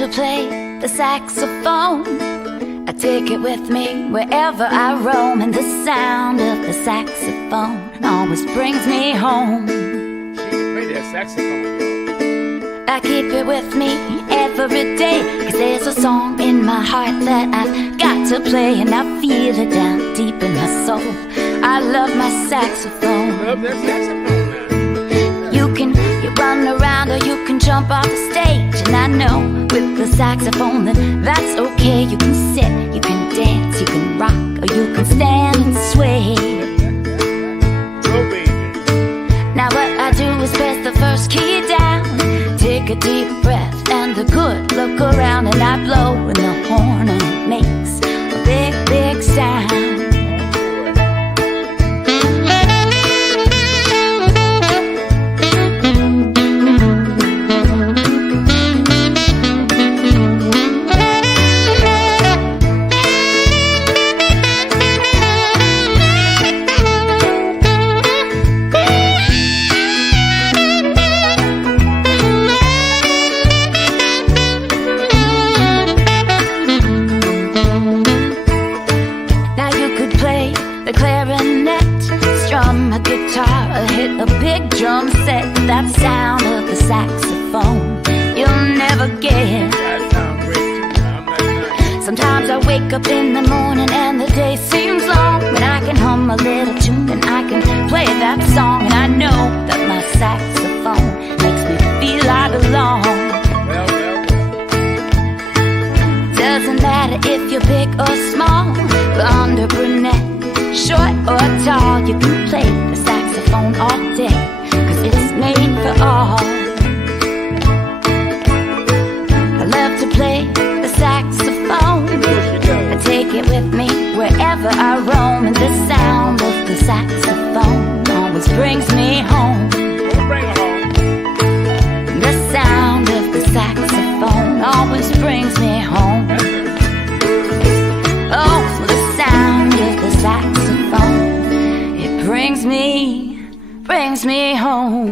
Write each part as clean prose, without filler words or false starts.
to play the saxophone. I take it with me wherever I roam, and the sound of the saxophone always brings me home. She can play that saxophone, yo. I keep it with me every day, 'cause there's a song in my heart that I've got to play, and I feel it down deep in my soul. I love my saxophone. Love that saxophone now. You run around or you can jump off the stage, and I know with the saxophone that's okay. You can sit, you can dance, you can rock, or you can stand and sway. Go, baby. Now what I do is press the first key down, take a deep breath and a good look around, and I blow in the horn and it makes a big, big sound. A big drum set, that sound of the saxophone you'll never get. That sounds great too. I'm not nice. Sometimes I wake up in the morning and the day seems long, but I can hum a little tune and I can play that song, and I know that my saxophone makes me feel I belong. Well. Doesn't matter if you're big or small, blonde or brunette, short or tall, you can play the saxophone all day, 'cause it's made for all. I love to play the saxophone. I take it with me wherever I roam, and the sound of the saxophone always brings me home. Don't bring her home. The sound of the saxophone always brings me home. Oh, the sound of the saxophone, it brings me home.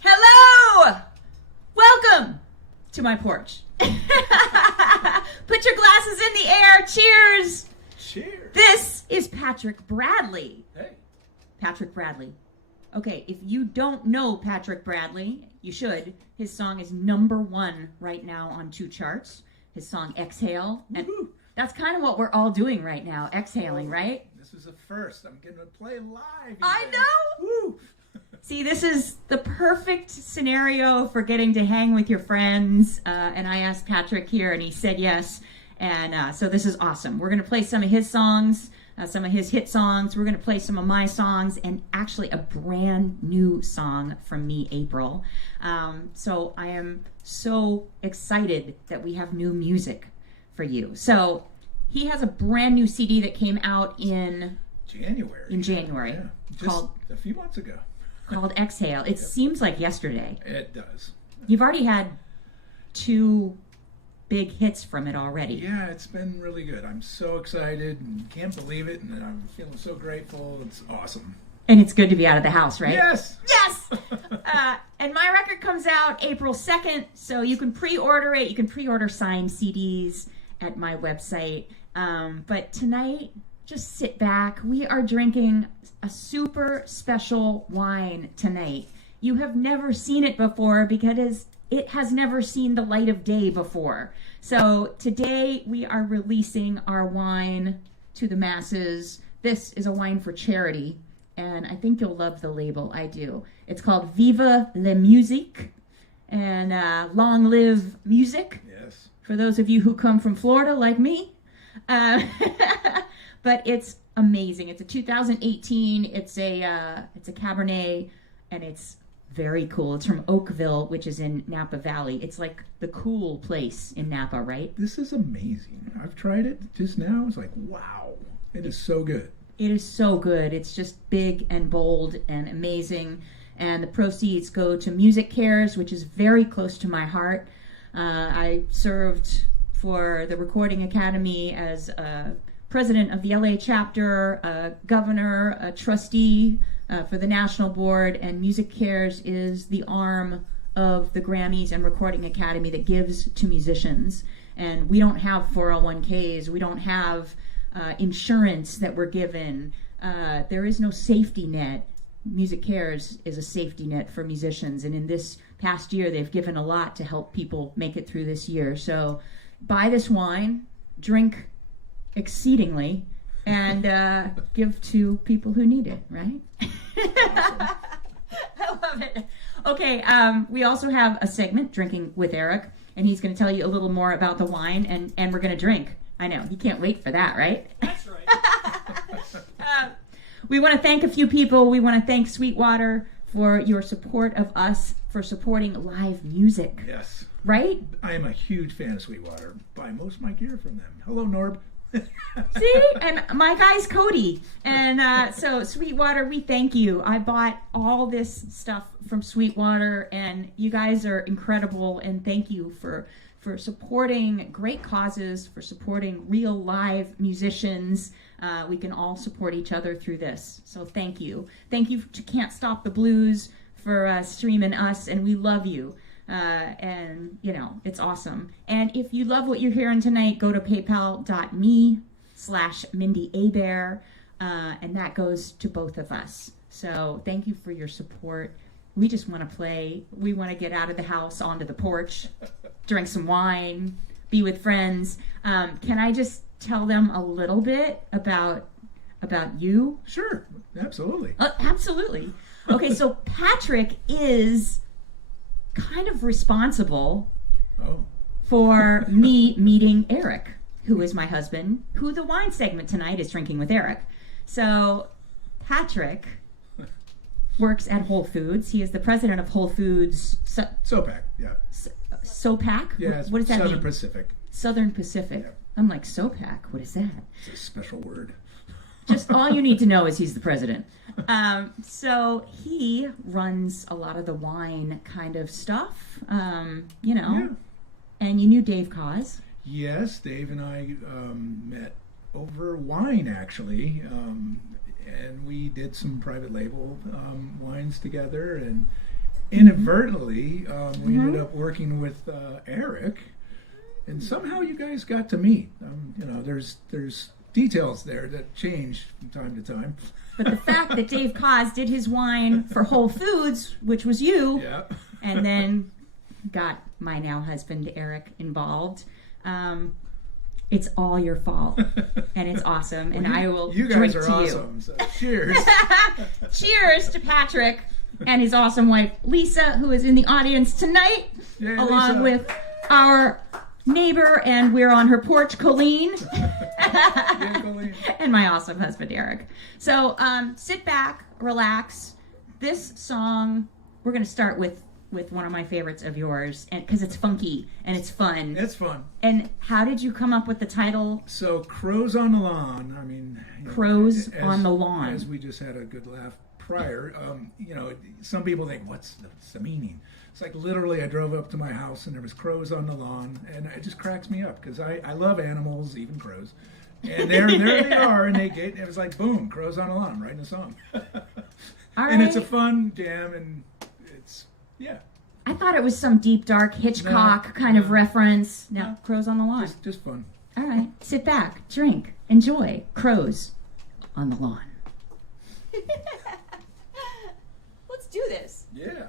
Hello! Welcome to my porch. Put your glasses in the air. Cheers! Cheers. This is Patrick Bradley. Hey. Patrick Bradley. Okay, if you don't know Patrick Bradley, you should. His song is #1 right now on 2 charts. His song Exhale. And that's kind of what we're all doing right now, exhaling, right? This is a first. I'm going to play live. I know! Woo. See, this is the perfect scenario for getting to hang with your friends. And I asked Patrick here, and he said yes. And so this is awesome. We're going to play some of his songs, some of his hit songs. We're going to play some of my songs, and actually a brand new song from me, April. So I am so excited that we have new music for you. So he has a brand new CD that came out in January. Yeah. Just a few months ago. Called Exhale. It seems like yesterday. It does. You've already had 2 big hits from it already. Yeah, it's been really good. I'm so excited and can't believe it, and I'm feeling so grateful. It's awesome. And it's good to be out of the house, right? Yes! Yes! And my record comes out April 2nd, so you can pre-order it. You can pre-order signed CDs at my website. But tonight, just sit back. We are drinking a super special wine tonight. You have never seen it before because it has never seen the light of day before. So today we are releasing our wine to the masses. This is a wine for charity, and I think you'll love the label. I do. It's called Viva la Musique, and long live music. Yes. For those of you who come from Florida like me. But it's amazing. It's a 2018. It's a Cabernet, and it's very cool. It's from Oakville, which is in Napa Valley. It's like the cool place in Napa, right? This is amazing. I've tried it just now. It's like, wow. It is so good. It is so good. It's just big and bold and amazing. And the proceeds go to Music Cares, which is very close to my heart. I served for the Recording Academy as president of the LA chapter, a governor, a trustee for the national board, and Music Cares is the arm of the Grammys and Recording Academy that gives to musicians. And we don't have 401ks, we don't have insurance that we're given. There is no safety net. Music Cares is a safety net for musicians, and in this past year they've given a lot to help people make it through this year. So buy this wine, drink exceedingly, and give to people who need it, right? Awesome. I love it. Okay, we also have a segment, Drinking with Eric, and he's going to tell you a little more about the wine, and we're going to drink. I know, you can't wait for that, right? That's right. We want to thank a few people. We want to thank Sweetwater for your support of us, for supporting live music. Yes. Right? I am a huge fan of Sweetwater. Buy most of my gear from them. Hello, Norb. See? And my guy's Cody. And so Sweetwater, we thank you. I bought all this stuff from Sweetwater, and you guys are incredible. And thank you for supporting great causes, for supporting real live musicians. We can all support each other through this. So thank you. Thank you to Can't Stop the Blues for streaming us, and we love you. And, you know, it's awesome. And if you love what you're hearing tonight, go to paypal.me/Mindi Abair, and that goes to both of us. So thank you for your support. We just want to play. We want to get out of the house onto the porch, drink some wine, be with friends. Can I just tell them a little bit about you? Sure, absolutely. Absolutely. Okay, so Patrick is kind of responsible for me meeting Eric, who is my husband, who the wine segment tonight is Drinking with Eric. So Patrick works at Whole Foods. He is the president of Whole Foods. SOPAC, yeah. SOPAC? Yeah, what does that Southern mean? Pacific. Southern Pacific. Yeah. I'm like, SOPAC, what is that? It's a special word. Just all you need to know is he's the president. So he runs a lot of the wine kind of stuff, you know. Yeah. And you knew Dave Cause. Yes, Dave and I met over wine, actually. And we did some private label wines together. And inadvertently, we ended up working with Eric. And somehow you guys got to meet. You know, there's details there that change from time to time. But the fact that Dave Cause did his wine for Whole Foods, which was you, Yeah. and then got my now husband Eric involved, it's all your fault, and it's awesome. And I will You drink guys are to awesome. So cheers. you. Cheers to Patrick and his awesome wife Lisa, who is in the audience tonight, Yay, along Lisa. with our neighbor, and we're on her porch, Colleen. Yeah, Colleen. And my awesome husband, Eric. So sit back, relax. This song, we're going to start with one of my favorites of yours, and because it's funky and it's fun. It's fun. And how did you come up with the title? So, Crows on the Lawn. I mean, you know, Crows as- on the Lawn. As we just had a good laugh prior, you know, some people think, what's the meaning? It's like literally I drove up to my house and there was crows on the lawn, and it just cracks me up because I love animals, even crows. And there they are, and it was like, boom, crows on the lawn, I'm writing a song. All And it's a right. fun jam, and it's, yeah, I thought it was some deep, dark Hitchcock No, kind of no. reference. No, No. Crows on the Lawn. just fun. All right, sit back, drink, enjoy. Crows on the Lawn. Let's do this. Yeah.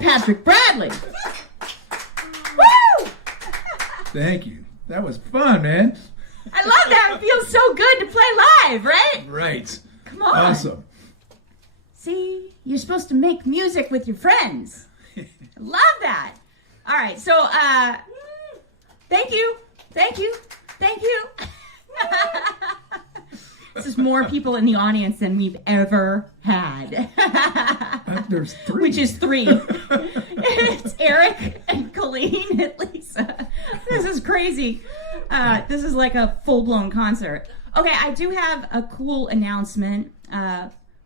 Patrick Bradley. Woo! Thank you. That was fun, man. I love that. It feels so good to play live, right? Right. Come on. Awesome. See, you're supposed to make music with your friends. I love that. All right, so thank you. This is more people in the audience than we've ever had. There's 3. Which is 3. It's Eric and Colleen and Lisa. This is crazy. This is like a full-blown concert. Okay, I do have a cool announcement.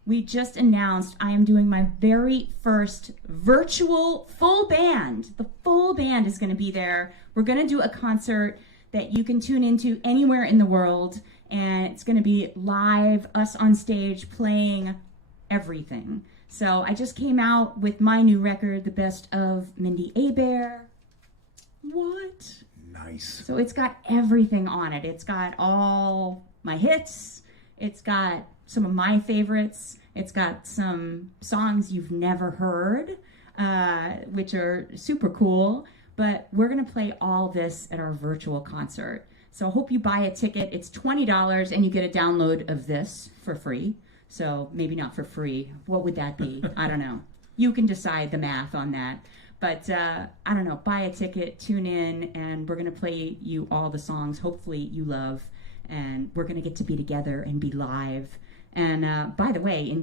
We just announced I am doing my very first virtual full band. The full band is going to be there. We're going to do a concert that you can tune into anywhere in the world, and it's going to be live, us on stage playing everything. So I just came out with my new record, The Best of Mindi, Abair. What? Nice. So it's got everything on it. It's got all my hits. It's got some of my favorites. It's got some songs you've never heard, which are super cool. But we're going to play all this at our virtual concert. So I hope you buy a ticket. It's $20 and you get a download of this for free. So maybe not for free. What would that be? I don't know. You can decide the math on that. But I don't know. Buy a ticket, tune in, and we're going to play you all the songs hopefully you love. And we're going to get to be together and be live. And by the way,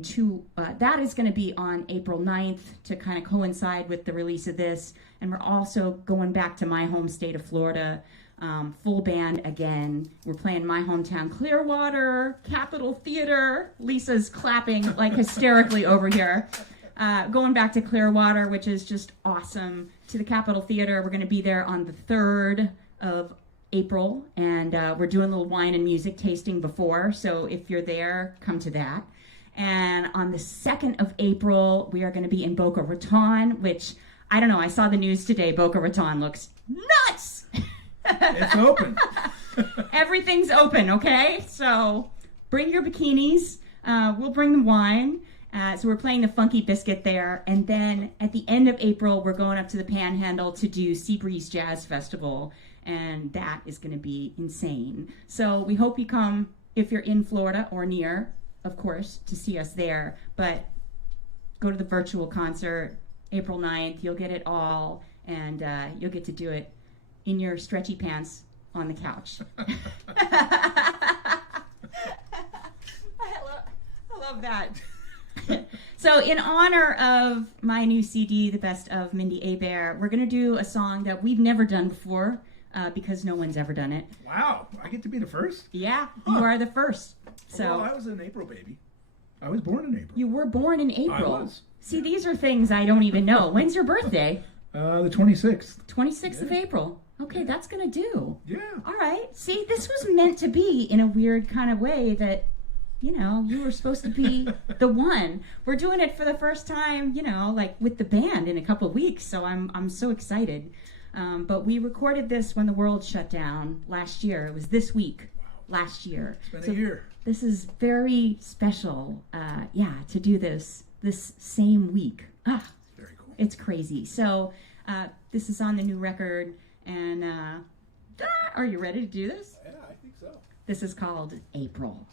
that is going to be on April 9th to kind of coincide with the release of this. And we're also going back to my home state of Florida, full band again. We're playing my hometown, Clearwater, Capitol Theater. Lisa's clapping like hysterically over here. Going back to Clearwater, which is just awesome, to the Capitol Theater. We're going to be there on the 3rd of April, and we're doing a little wine and music tasting before, so if you're there, come to that. And on the 2nd of April, we are going to be in Boca Raton, which, I don't know, I saw the news today. Boca Raton looks nuts! It's open. Everything's open, okay? So bring your bikinis. We'll bring the wine. So we're playing the Funky Biscuit there. And then at the end of April, we're going up to the Panhandle to do Seabreeze Jazz Festival. And that is going to be insane. So we hope you come if you're in Florida or near, of course, to see us there. But go to the virtual concert, April 9th. You'll get it all. And you'll get to do it in your stretchy pants on the couch. I love that. So in honor of my new CD, The Best of Mindi, Abair, we're going to do a song that we've never done before because no one's ever done it. Wow, I get to be the first? Yeah, you are the first. So well, I was an April baby. I was born in April. You were born in April. I was. See, these are things I don't even know. When's your birthday? The 26th. 26th of April. Okay, that's going to do. Yeah. All right. See, this was meant to be in a weird kind of way that, you know, you were supposed to be the one. We're doing it for the first time, you know, like with the band in a couple of weeks. So I'm so excited. But we recorded this when the world shut down last year. It was this week, last year. It's been a year. This is very special, to do this same week. Very cool. It's crazy. So this is on the new record. And are you ready to do this? Yeah, I think so. This is called April.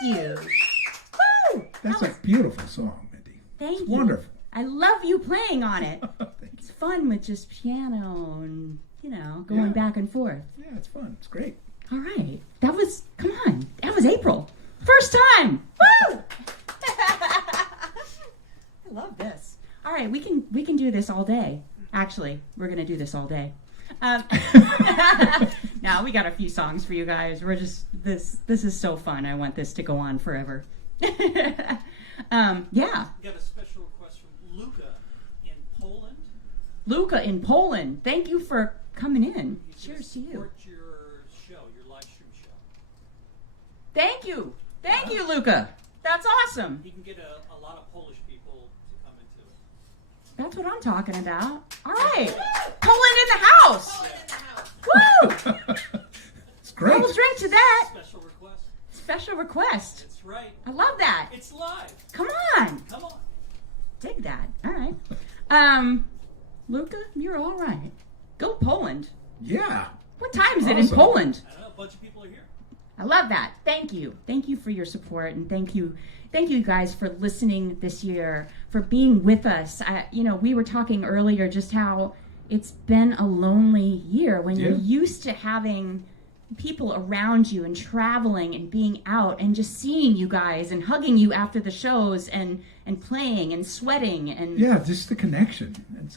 Thank you. Woo! That's a beautiful song, Mindy. Thank It's you. wonderful. I love you playing on it. Thank It's fun with just piano and, going Yeah. back and forth. you. Yeah, it's fun. It's great. All right. That was April. First time. Woo! I love this. All right, we can do this all day. Actually, we're going to do this all day. Now we got a few songs for you guys. We're just this is so fun. I want this to go on forever. Yeah. We got a special request from Luca in Poland. Luca in Poland. Thank you for coming in. He's Cheers to gonna you. support your show, your live stream show. Thank you. Thank you, Luca. That's awesome. He can get a lot of Polish people to come into it. That's what I'm talking about. All right. Poland in the house. Woo! It's great. We'll drink to that. Special request. Special request. That's right. I love that. It's live. Come on. Come on. Dig that. All right. Luca, you're all right. Go Poland. Yeah. What time is it in Awesome. Poland? I don't know, a bunch of people are here. I love that. Thank you. Thank you for your support, and thank you guys for listening this year, for being with us. We were talking earlier just how it's been a lonely year when you're Yeah. used to having people around you and traveling and being out and just seeing you guys and hugging you after the shows and playing and sweating and Yeah, just the connection.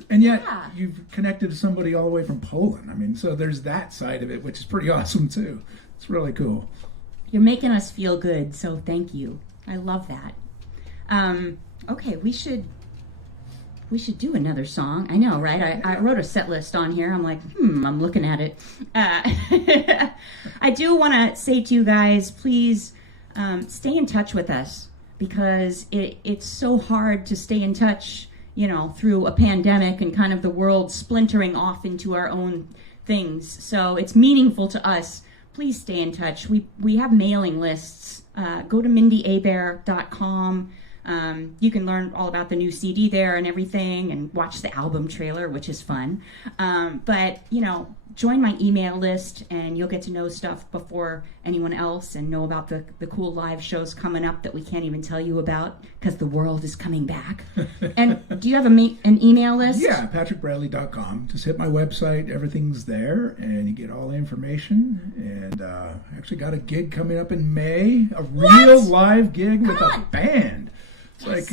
And yet Yeah. you've connected to somebody all the way from Poland. I mean, so there's that side of it, which is pretty awesome too. It's really cool. You're making us feel good, so thank you. I love that. Okay, we should do another song. I know, right? I wrote a set list on here. I'm like, I'm looking at it. I do want to say to you guys, please stay in touch with us, because it's so hard to stay in touch, through a pandemic and kind of the world splintering off into our own things. So it's meaningful to us. Please stay in touch. We have mailing lists. Go to mindyabair.com. You can learn all about the new CD there and everything, and watch the album trailer, which is fun. But join my email list, and you'll get to know stuff before anyone else, and know about the cool live shows coming up that we can't even tell you about because the world is coming back. And do you have an email list? Yeah, patrickbradley.com. Just hit my website. Everything's there, and you get all the information. And actually got a gig coming up in May, a real live gig with a band. It's like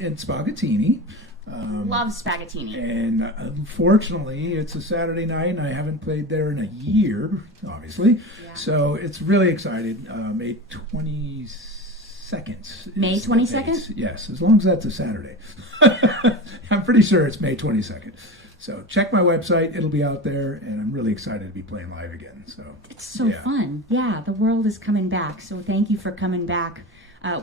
in Spagattini. Love Spagattini. And unfortunately, it's a Saturday night, and I haven't played there in a year, obviously. Yeah. So it's really excited. May 22nd. May is the 22nd? date. Yes, as long as that's a Saturday. I'm pretty sure it's May 22nd. So check my website. It'll be out there, and I'm really excited to be playing live again. So It's so fun. Yeah, the world is coming back. So thank you for coming back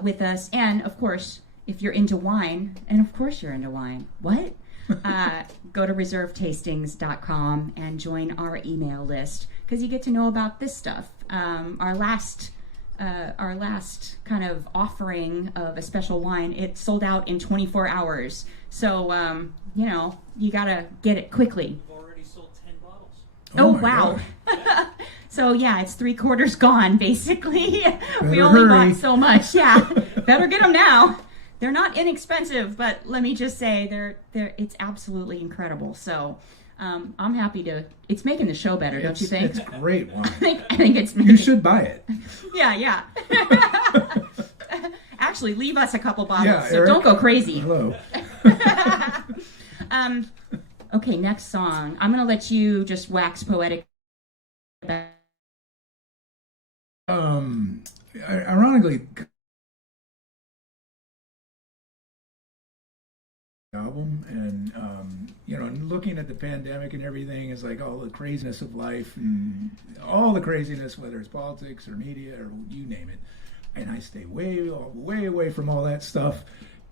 with us. And of course, if you're into wine, and of course you're into wine, what? Go to reservetastings.com and join our email list, because you get to know about this stuff. Our last kind of offering of a special wine, it sold out in 24 hours. So, you got to get it quickly. We've already sold 10 bottles. Oh, my wow. God. So, yeah, it's 3/4 gone, basically. We Better only hurry. bought so much. Yeah, better get them now. They're not inexpensive, but let me just say it's absolutely incredible. So I'm happy to. It's making the show better, don't you think? It's great wine. I think it's making, You should buy it. Yeah. Actually, leave us a couple bottles, Yeah, so Eric. don't go crazy. Hello. Okay, next song. I'm gonna let you just wax poetic. Ironically, album, and and looking at the pandemic and everything, is like all the craziness of life and all the craziness, whether it's politics or media or you name it, and I stay way away from all that stuff.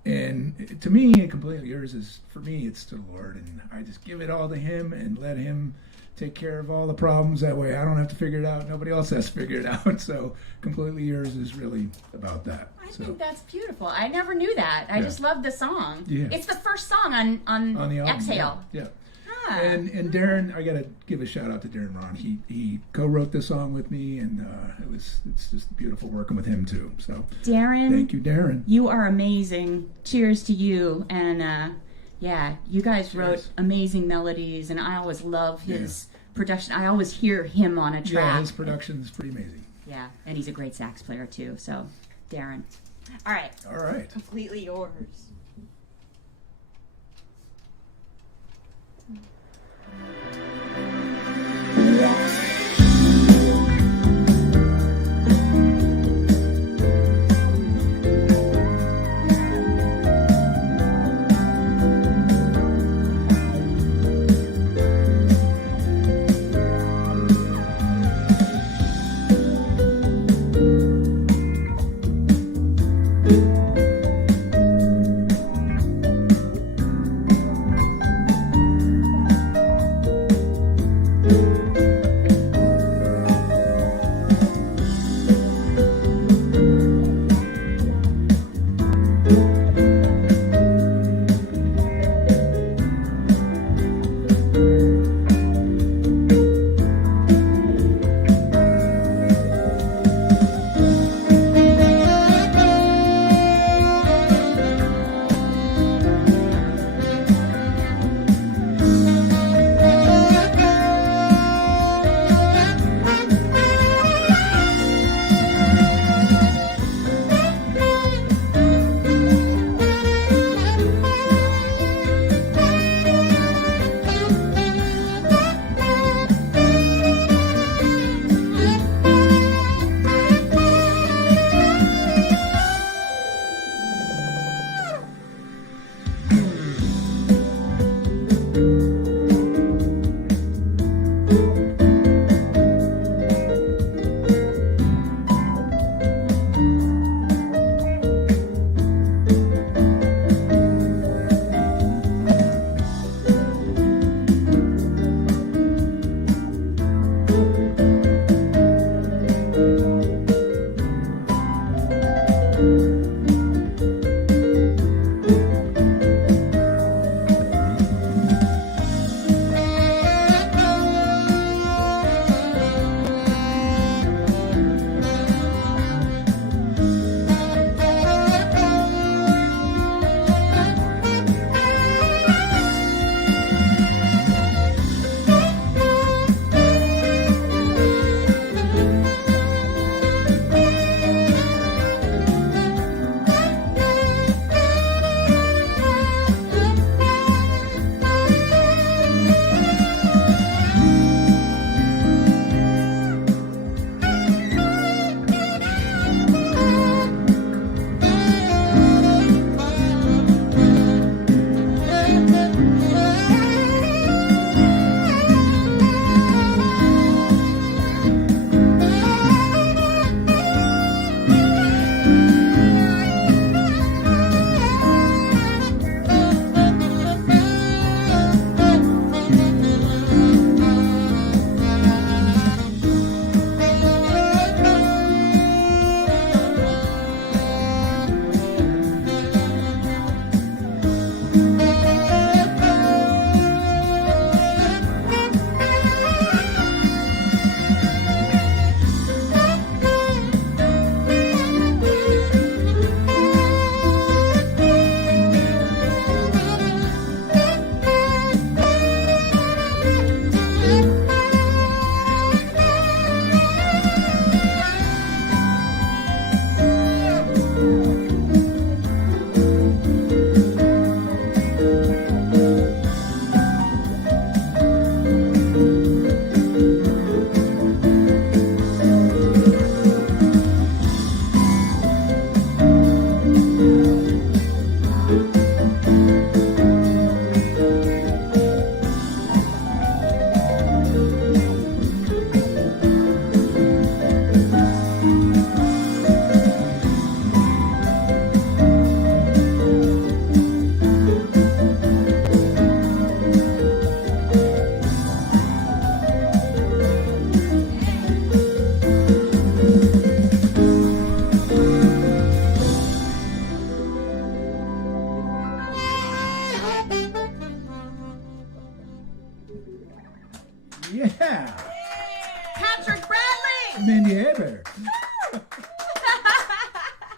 And to me, Completely Yours is, for me, it's to the Lord, and I just give it all to Him and let Him take care of all the problems. That way I don't have to figure it out, nobody else has to figure it out. So Completely Yours is really about that. I think that's beautiful. I never knew that. I just love the song. Yeah. It's the first song on On the album, Exhale. yeah. And Darren, I gotta give a shout out to Darren Ron. He co-wrote this song with me, and it's just beautiful working with him too. So Darren, thank you, Darren. You are amazing. Cheers to you. And yeah, you guys wrote amazing melodies, and I always love his production. I always hear him on a track. Yeah, his production is pretty amazing. Yeah, and he's a great sax player too. So, Darren. All right. All right. Completely yours.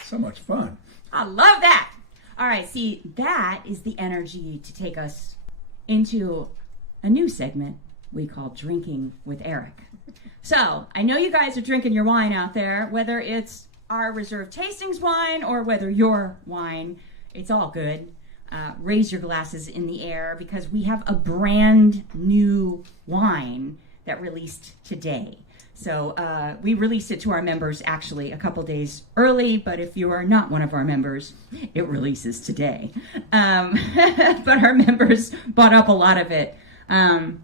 So much fun. I love that. All right, see, that is the energy to take us into a new segment we call Drinking with Eric. So, I know you guys are drinking your wine out there, whether it's our Reserve Tastings wine or whether your wine, it's all good. Raise your glasses in the air because we have a brand new wine that released today. So we released it to our members actually a couple days early, but if you are not one of our members, it releases today. But our members bought up a lot of it. I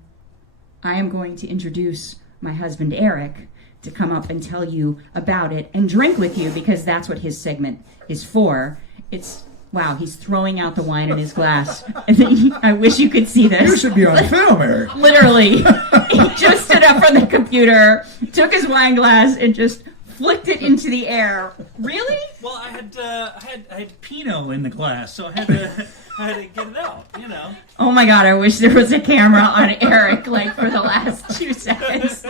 am going to introduce my husband Eric to come up and tell you about it and drink with you because that's what his segment is for. Wow, he's throwing out the wine in his glass. I wish you could see this. You should be on film, Eric. Literally. He just stood up from the computer, took his wine glass, and just flicked it into the air. Really? Well, I had Pinot in the glass, so I had to get it out, you know. Oh my God, I wish there was a camera on Eric, like, for the last 2 seconds.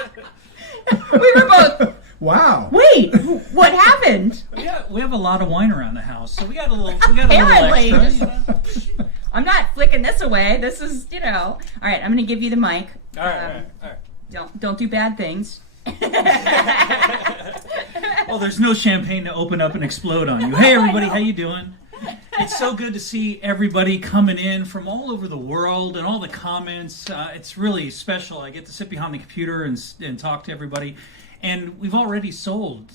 We were both... Wow. Wait, what happened? Yeah, we have a lot of wine around the house, so we got a little Apparently. extra. You know? I'm not flicking this away. This is, All right, I'm going to give you the mic. All right. Don't do bad things. Well, there's no champagne to open up and explode on you. Hey, everybody, how you doing? It's so good to see everybody coming in from all over the world and all the comments. It's really special. I get to sit behind the computer and talk to everybody. And we've already sold,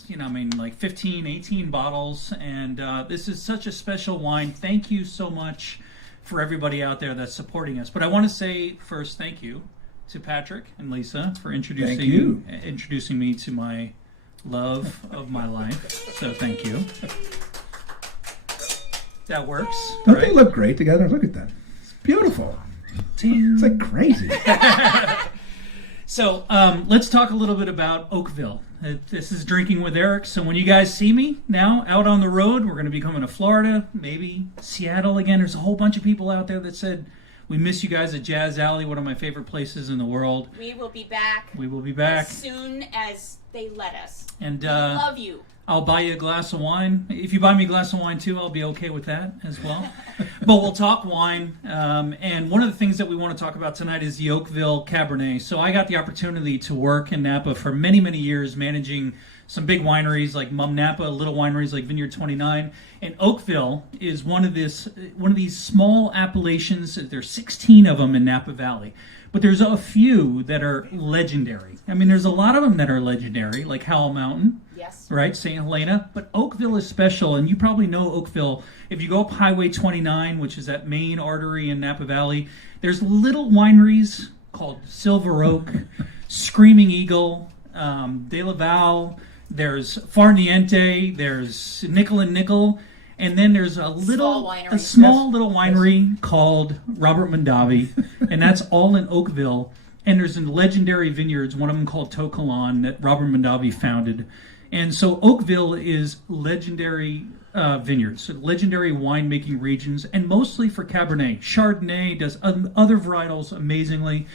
like 15, 18 bottles. And this is such a special wine. Thank you so much for everybody out there that's supporting us. But I want to say first thank you to Patrick and Lisa for introducing me to my love of my life. So thank you. That works. Don't they look great together? Look at that. It's beautiful. It's like crazy. So let's talk a little bit about Oakville. This is Drinking with Eric. So when you guys see me now out on the road, we're going to be coming to Florida, maybe Seattle again. There's a whole bunch of people out there that said, we miss you guys at Jazz Alley, one of my favorite places in the world. We will be back. We will be back. As soon as they let us. And we love you. I'll buy you a glass of wine. If you buy me a glass of wine too, I'll be okay with that as well. But we'll talk wine. And one of the things that we want to talk about tonight is the Oakville Cabernet. So I got the opportunity to work in Napa for many, many years, managing some big wineries like Mum Napa, little wineries like Vineyard 29. And Oakville is one of these small appellations. There's 16 of them in Napa Valley. But there's a few that are legendary. I mean, there's a lot of them that are legendary, like Howell Mountain. Yes. Right, St. Helena. But Oakville is special, and you probably know Oakville. If you go up Highway 29, which is that main artery in Napa Valley, there's little wineries called Silver Oak, Screaming Eagle, De La Val, there's Farniente, there's Nickel and Nickel, and then there's a small little winery called Robert Mondavi, and that's all in Oakville. And there's legendary vineyards, one of them called Tokalan, that Robert Mondavi founded. And so Oakville is legendary vineyards, legendary winemaking regions, and mostly for Cabernet. Chardonnay does other varietals amazingly,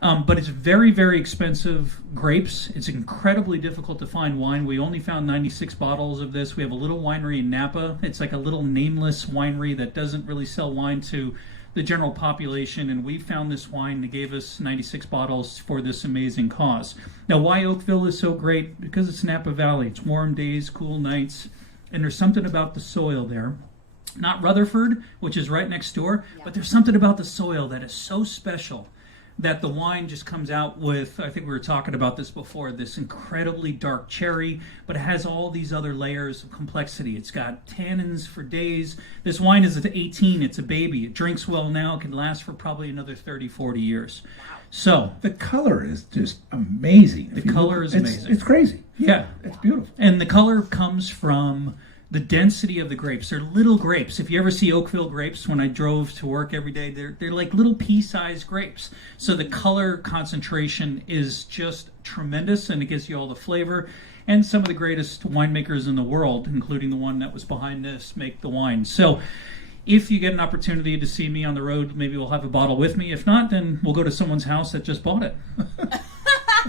but it's very, very expensive grapes. It's incredibly difficult to find wine. We only found 96 bottles of this. We have a little winery in Napa. It's like a little nameless winery that doesn't really sell wine to the general population, and we found this wine that gave us 96 bottles for this amazing cause. Now, why Oakville is so great? Because it's Napa Valley. It's warm days, cool nights, and there's something about the soil there. Not Rutherford, which is right next door, but there's something about the soil that is so special that the wine just comes out with, I think we were talking about this before, this incredibly dark cherry, but it has all these other layers of complexity. It's got tannins for days. This wine is at 18. It's a baby. It drinks well now. It can last for probably another 30, 40 years. Wow. So the color is just amazing. The color is amazing. It's crazy. Yeah. It's beautiful. And the color comes from the density of the grapes. They're little grapes. If you ever see Oakville grapes, when I drove to work every day, they're like little pea-sized grapes. So the color concentration is just tremendous, and it gives you all the flavor. And some of the greatest winemakers in the world, including the one that was behind this, make the wine. So if you get an opportunity to see me on the road, maybe we'll have a bottle with me. If not, then we'll go to someone's house that just bought it.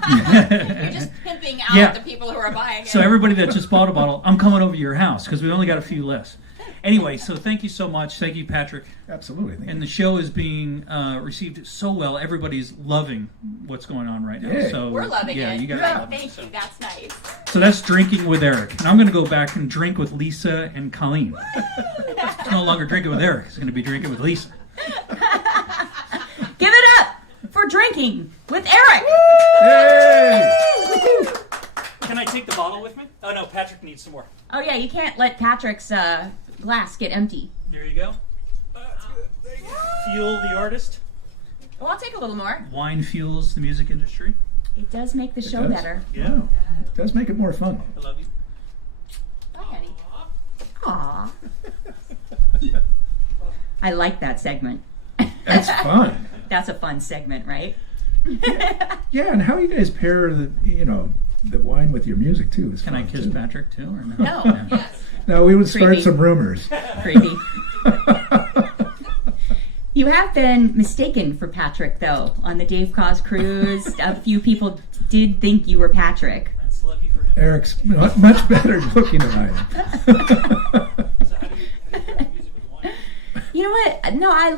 You're just pimping out Yeah. the people who are buying it. So everybody that just bought a bottle, I'm coming over to your house because we only got a few less. Anyway, so thank you so much. Thank you, Patrick. Absolutely. And the show is being received so well. Everybody's loving what's going on right now. Yay. So We're loving yeah, it. you guys Yeah, are loving thank it. So. you. That's nice. So that's drinking with Eric. And I'm going to go back and drink with Lisa and Colleen. It's no longer drinking with Eric. It's going to be drinking with Lisa. Give it up for drinking with Eric. Hey! Can I take the bottle with me? Oh, no, Patrick needs some more. Oh yeah, you can't let Patrick's glass get empty. There you go. Fuel the artist. Well, I'll take a little more. Wine fuels the music industry. It does make the show does? better. Yeah. Wow. It does make it more fun. I love you. Bye, honey. Aw. I like that segment. That's fun. That's a fun segment, right? Yeah, and how you guys pair the wine with your music too is Can I fun, kiss too. Patrick too? Or no? No. Yes. No, we would start Creepy. some rumors. Creepy. You have been mistaken for Patrick, though. On the Dave Cause cruise, a few people did think you were Patrick. That's lucky for him. Eric's much better looking than I am. So how do you pair music with wine? You know what? No, I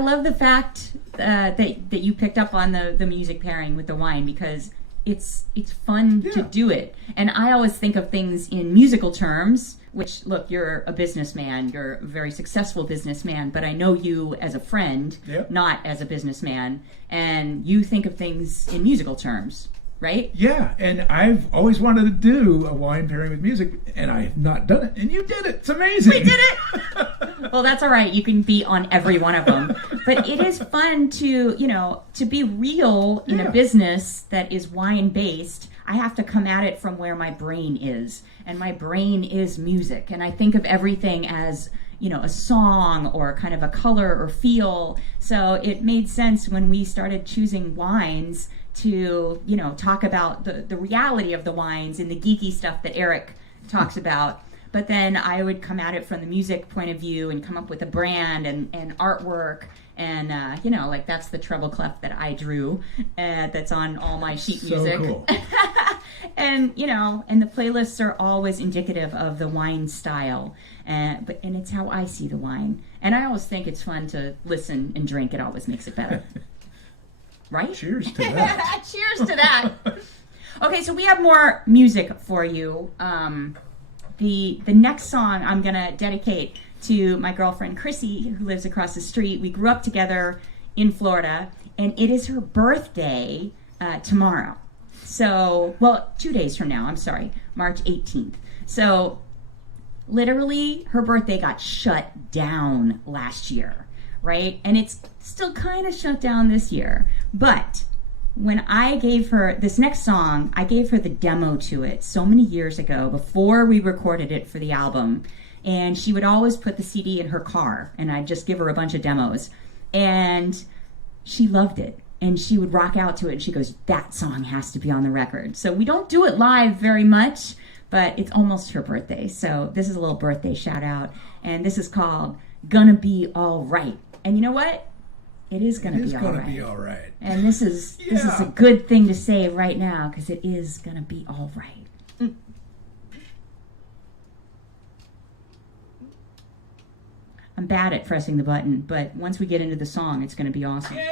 love the fact that you picked up on the music pairing with the wine because it's fun to Yeah. do it. And I always think of things in musical terms. Which, look, you're a businessman. You're a very successful businessman, but I know you as a friend, Yep. not as a businessman. And you think of things in musical terms, right? Yeah, and I've always wanted to do a wine pairing with music, and I have not done it. And you did it. It's amazing. We did it! Well, that's all right. You can be on every one of them. But it is fun to be real in Yeah. a business that is wine-based. I have to come at it from where my brain is. And my brain is music. And I think of everything as, a song or kind of a color or feel. So it made sense when we started choosing wines to, talk about the reality of the wines and the geeky stuff that Eric talks about. But then I would come at it from the music point of view and come up with a brand and artwork. And, that's the treble clef that I drew that's on all my sheet So music. cool. And, and the playlists are always indicative of the wine style. And it's how I see the wine. And I always think it's fun to listen and drink. It always makes it better. Right? Cheers to that. Cheers to that. Okay, so we have more music for you. The next song I'm going to dedicate to my girlfriend Chrissy, who lives across the street. We grew up together in Florida, and it is her birthday tomorrow. So, 2 days from now, I'm sorry, March 18th. So, literally, her birthday got shut down last year, right? And it's still kind of shut down this year. But when I gave her this next song, I gave her the demo to it so many years ago before we recorded it for the album. And she would always put the CD in her car, and I'd just give her a bunch of demos. And she loved it. And she would rock out to it, and she goes, that song has to be on the record. So we don't do it live very much, but it's almost her birthday. So this is a little birthday shout out. And this is called Gonna Be All Right. And you know what? It is gonna It's be all going to right. be all right. And this is Yeah. a good thing to say right now, because it is gonna be all right. I'm bad at pressing the button, but once we get into the song, it's gonna be awesome. I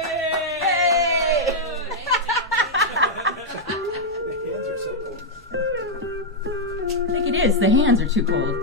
think it is. The hands are too cold.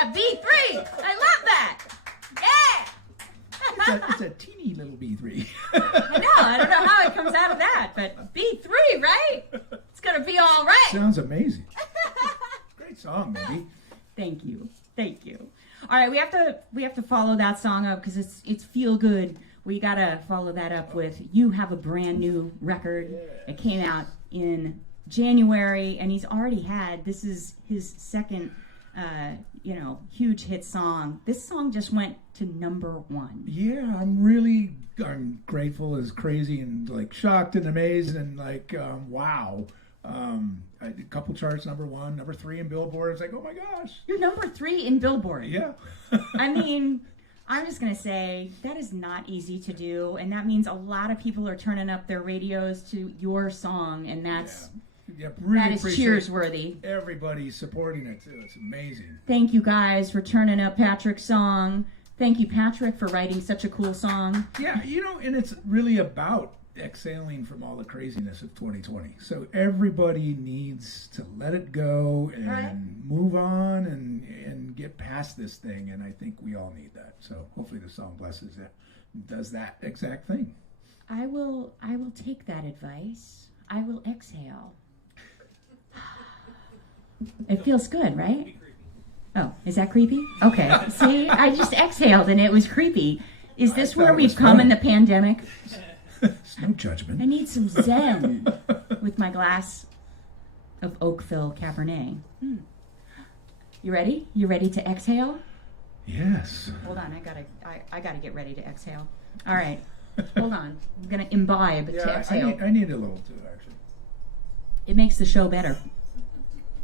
That B3. I love that. Yeah. It's a teeny little B3. I don't know how it comes out of that, but B3, right? It's gonna be all right. Sounds amazing. Great song, Mindy. Thank you. All right, we have to follow that song up because it's feel good. We gotta follow that up with you have a brand new record. It came out in January, and he's already had, this is his second huge hit song. This song just went to #1. Yeah, I'm grateful, as crazy and like shocked and amazed and like wow. I did a couple charts, #1, #3 in Billboard. It's like, oh my gosh. You're #3 in Billboard. Yeah. I mean, I'm just going to say that is not easy to do, and that means a lot of people are turning up their radios to your song, and that's really that is appreciate cheers-worthy. Everybody supporting it too. It's amazing. Thank you guys for turning up Patrick's song. Thank you, Patrick, for writing such a cool song. Yeah, and it's really about exhaling from all the craziness of 2020. So everybody needs to let it go and move on and get past this thing. And I think we all need that. So hopefully the song blesses that, does that exact thing. I will take that advice. I will exhale. It feels good, right? Oh, is that creepy? Okay. See, I just exhaled and it was creepy. Is this where we've come in the pandemic? It's no judgment. I need some zen with my glass of Oakville Cabernet. You ready? You ready to exhale? Yes. Hold on, I gotta get ready to exhale. All right, hold on. I'm gonna imbibe to exhale. I need a little too, actually. It makes the show better.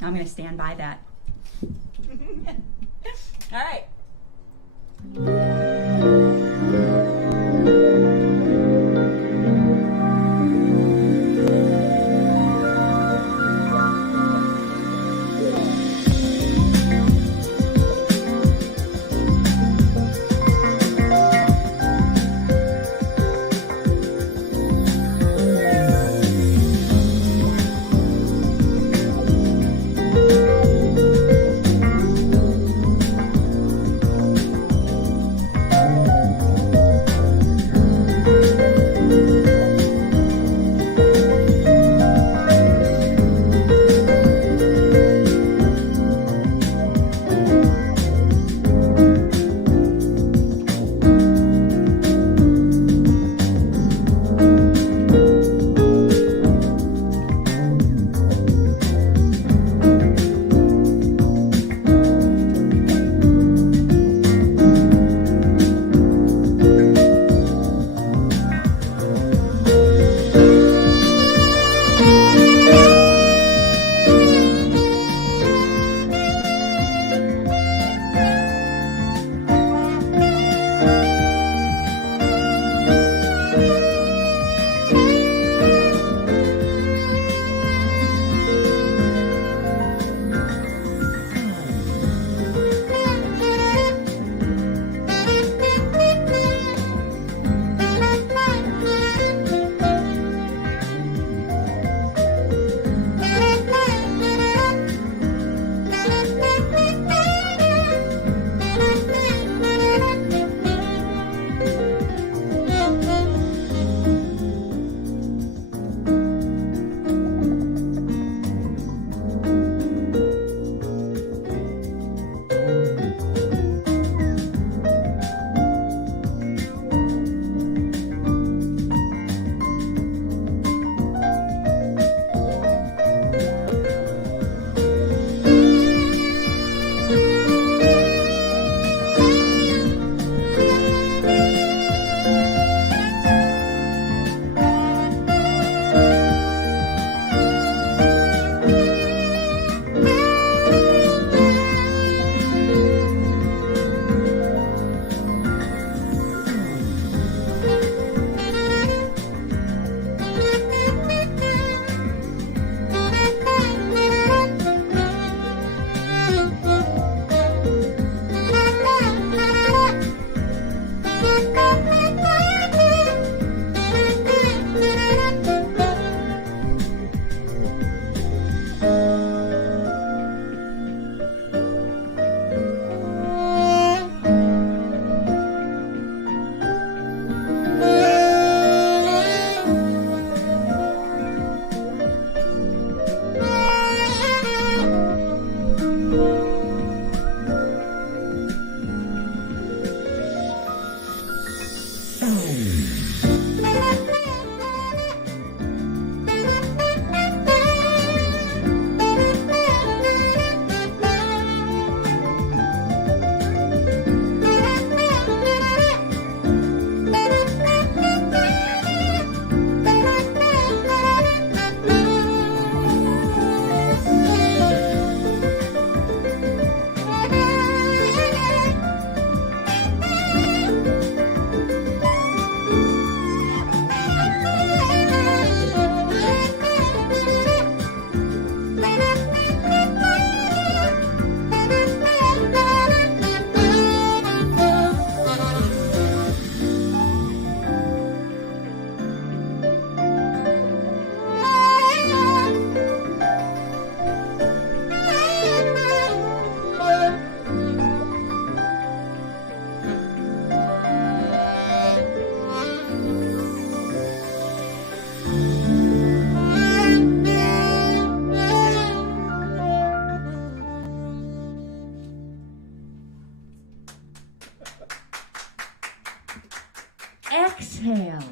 I'm gonna stand by that. All right. Exhale.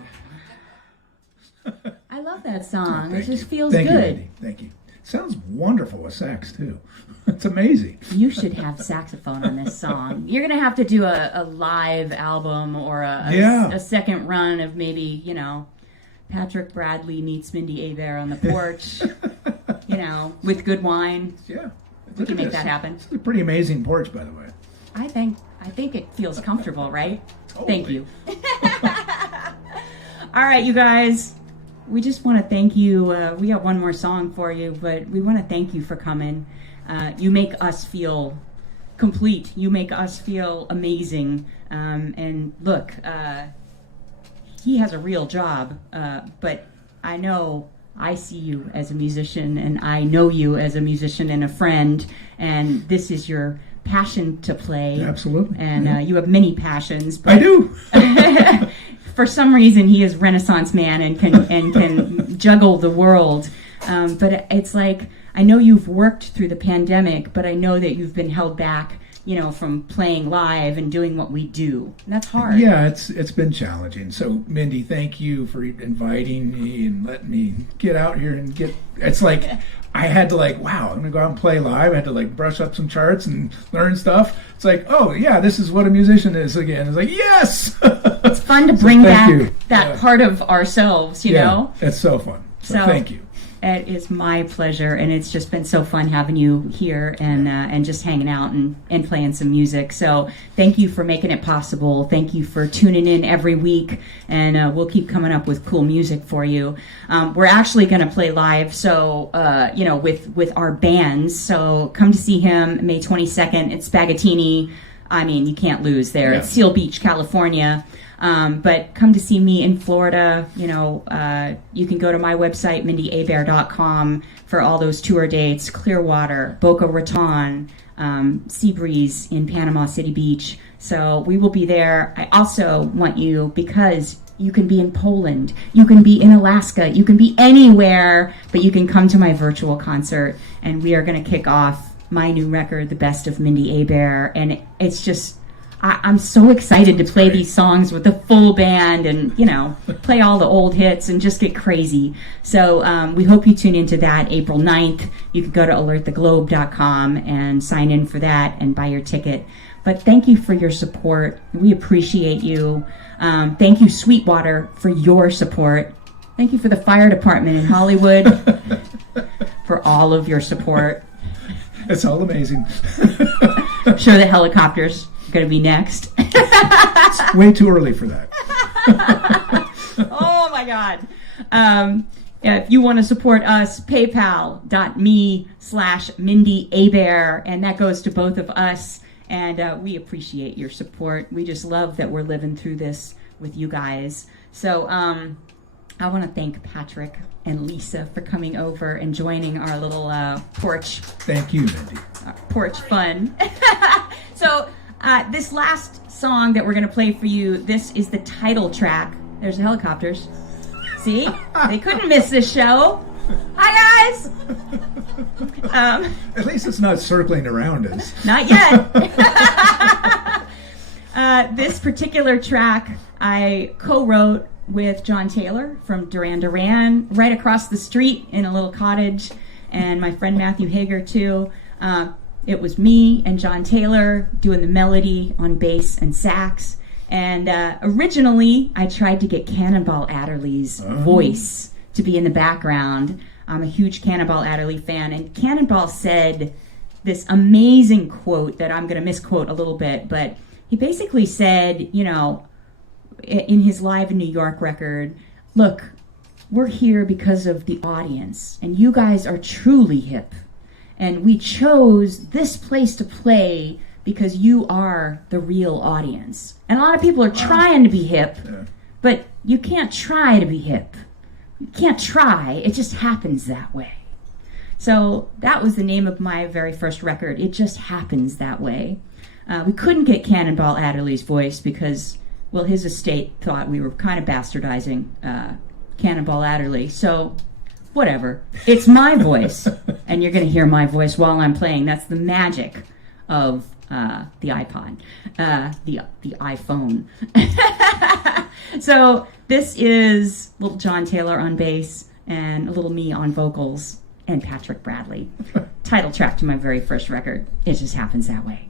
I love that song. It Thank just you. feels Thank you, good. Mindy. Thank you. Sounds wonderful with sax too. It's amazing. You should have saxophone on this song. You're gonna have to do a live album or a second run of maybe, Patrick Bradley meets Mindi Abair on the porch, with good wine. Yeah. We can make that happen. It's a pretty amazing porch, by the way. I think it feels comfortable, right? Totally. Thank you. All right, you guys. We just want to thank you. We got one more song for you, but we want to thank you for coming. You make us feel complete. You make us feel amazing. And look, he has a real job, but I know I see you as a musician, and I know you as a musician and a friend, and this is your passion to play. Absolutely. And you have many passions. But I do. for some reason, he is Renaissance man and can juggle the world. But it's like, I know you've worked through the pandemic, but I know that you've been held back, from playing live and doing what we do. And that's hard. Yeah, it's been challenging. So, Mindy, thank you for inviting me and letting me get out here and it's like, I had to wow, I'm going to go out and play live. I had to brush up some charts and learn stuff. It's like, oh, yeah, this is what a musician is again. It's like, yes! It's fun to bring back you. that part of ourselves, you know? It's so fun. So thank you. It is my pleasure, and it's just been so fun having you here and just hanging out and playing some music. So thank you for making it possible. Thank you for tuning in every week, and we'll keep coming up with cool music for you. We're actually going to play live, so with our bands. So come to see him May 22nd at Spaghettini. I mean, you can't lose there. Yeah. It's Seal Beach, California. But come to see me in Florida. You can go to my website, mindyabair.com, for all those tour dates. Clearwater, Boca Raton, Seabreeze in Panama City Beach. So we will be there. I also want you, because you can be in Poland, you can be in Alaska, you can be anywhere, but you can come to my virtual concert, and we are going to kick off my new record, The Best of Mindi Abair, and it's just... I'm so excited to play these songs with the full band and, play all the old hits and just get crazy. So we hope you tune into that April 9th. You can go to alerttheglobe.com and sign in for that and buy your ticket. But thank you for your support. We appreciate you. Thank you, Sweetwater, for your support. Thank you for the fire department in Hollywood for all of your support. It's all amazing. I'm sure the helicopters going to be next. It's way too early for that. Oh my God. If you want to support us, paypal.me/Mindi Abair, and that goes to both of us. And we appreciate your support. We just love that we're living through this with you guys. So I want to thank Patrick and Lisa for coming over and joining our little porch. Thank you, Mindy. Porch fun. So this last song that we're going to play for you, this is the title track. There's the helicopters. See? They couldn't miss this show. Hi, guys! At least it's not circling around us. Not yet. This particular track I co-wrote with John Taylor from Duran Duran, right across the street in a little cottage, and my friend Matthew Hager, too. It was me and John Taylor doing the melody on bass and sax. And originally, I tried to get Cannonball Adderley's voice to be in the background. I'm a huge Cannonball Adderley fan. And Cannonball said this amazing quote that I'm going to misquote a little bit. But he basically said, in his Live in New York record, look, we're here because of the audience. And you guys are truly hip. And we chose this place to play because you are the real audience. And a lot of people are trying to be hip, but you can't try to be hip. You can't try. It just happens that way. So that was the name of my very first record. It just happens that way. We couldn't get Cannonball Adderley's voice because, well, his estate thought we were kind of bastardizing Cannonball Adderley. So whatever. It's my voice, and you're going to hear my voice while I'm playing. That's the magic of the iPod, the iPhone. So this is little John Taylor on bass and a little me on vocals and Patrick Bradley. Title track to my very first record. It Just Happens That Way.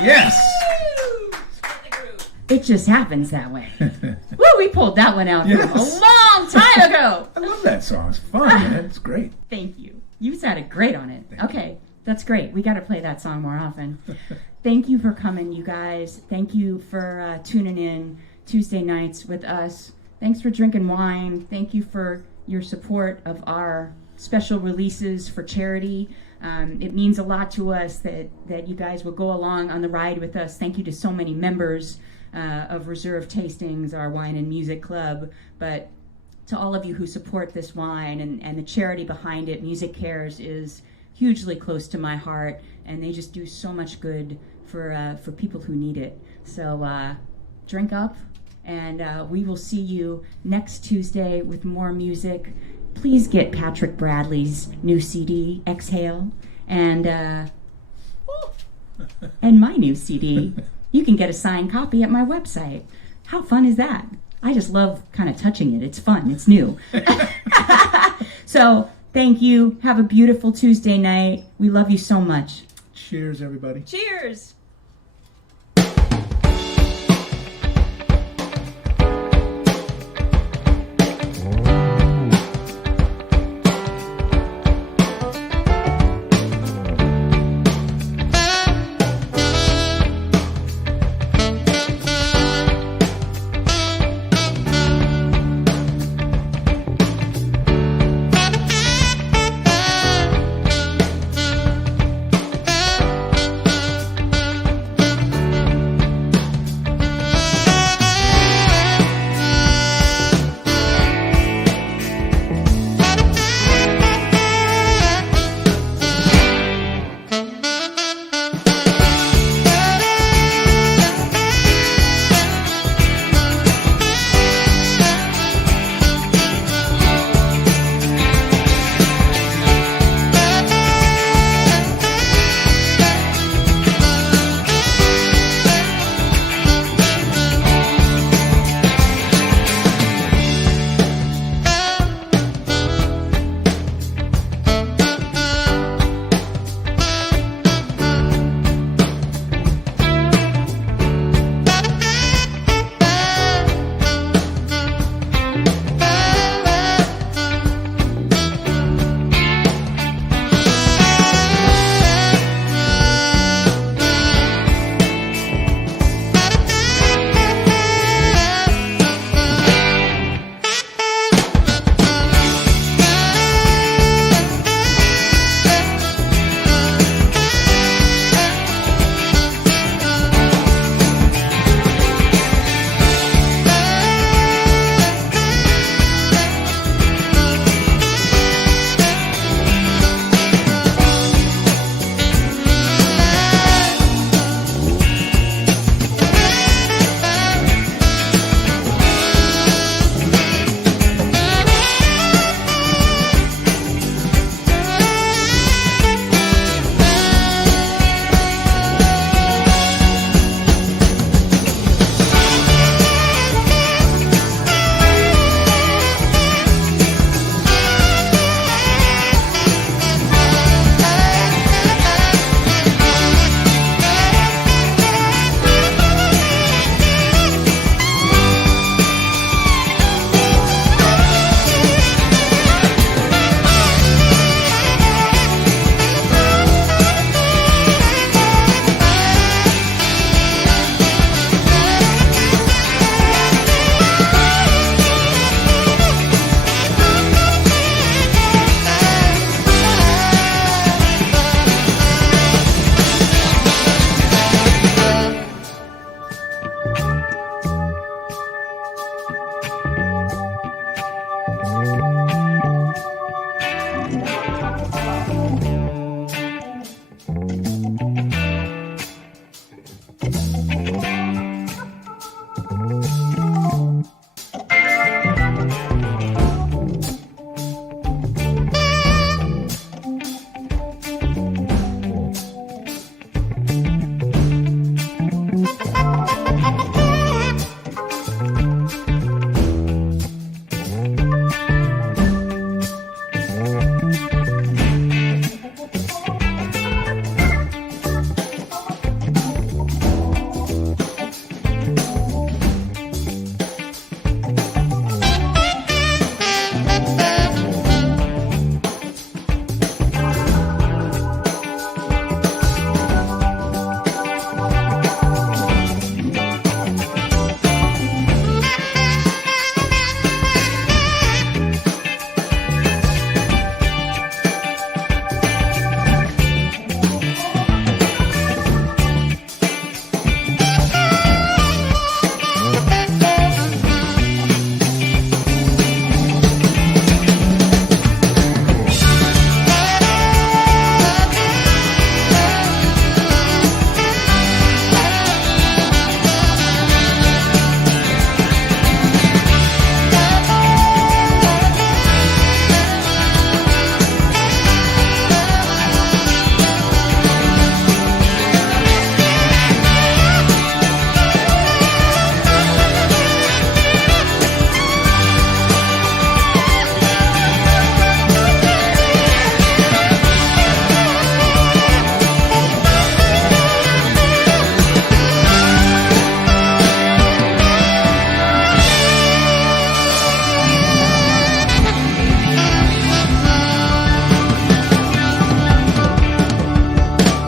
Yes. It just happens that way. Woo, we pulled that one out Yes. from a long time ago. I love that song. It's fun, man. It's great. Thank you. You sounded great on it. Thank you. Okay, that's great. We got to play that song more often. Thank you for coming, you guys. Thank you for tuning in Tuesday nights with us. Thanks for drinking wine. Thank you for your support of our special releases for charity. It means a lot to us that you guys will go along on the ride with us. Thank you to so many members of Reserve Tastings, our wine and music club, but to all of you who support this wine and the charity behind it. Music Cares is hugely close to my heart, and they just do so much good for people who need it. So drink up, and we will see you next Tuesday with more music. please get Patrick Bradley's new CD, Exhale, and my new CD. You can get a signed copy at my website. How fun is that? I just love kind of touching it. It's fun. It's new. So thank you. Have a beautiful Tuesday night. We love you so much. Cheers, everybody. Cheers.